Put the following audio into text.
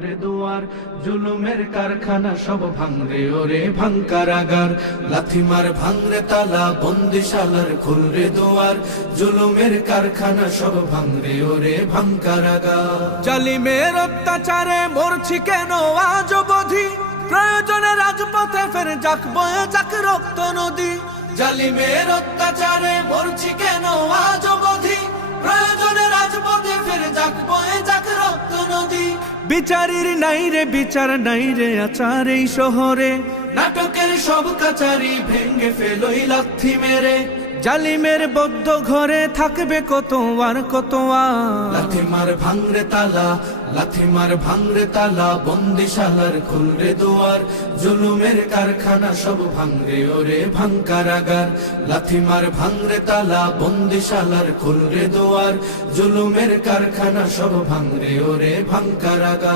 খুলরে দুয়ার, জুলুমের কারখানা সব ভাঙরে ওরে ভাঙকারাগার। লাথি মার ভাঙরে তালা, বন্দিশালার খুলরে দুয়ার, জুলুমের কারখানা সব ভাঙরে ওরে ভাঙকারাগার। জালিমের অত্যাচারে মরছি কেন আজ অবধি, প্রয়োজনে রাজপথে ফের যাক বয়ে যাক রক্ত নদী। জালিমের অত্যাচারে মরছি কেন আজ অবধি, প্রয়োজনে রাজপথে ফের যাক বয়ে যাক রক্ত নদী। বিচারের নাই রে বিচার নাই রে আচার এই শহরে, নাটকের সব কাচারি ভেঙ্গে ফেলোই লাথি মেরে। জালিমের বদ্ধ ঘরে থাকবে কত আর কত আর। লাথি মার ভাঙরে তালা, লাথি মার ভাঙরে তালা, বন্দিশালার খুলরে দুয়ার, জুলুমের কারখানা সব ভাঙরে ওরে ভাঙকারাগার। লাথি মার ভাঙরে তালা, বন্দিশালার খুলরে দুয়ার, জুলুমের কারখানা সব ভাঙরে ওরে ভাঙকারাগার।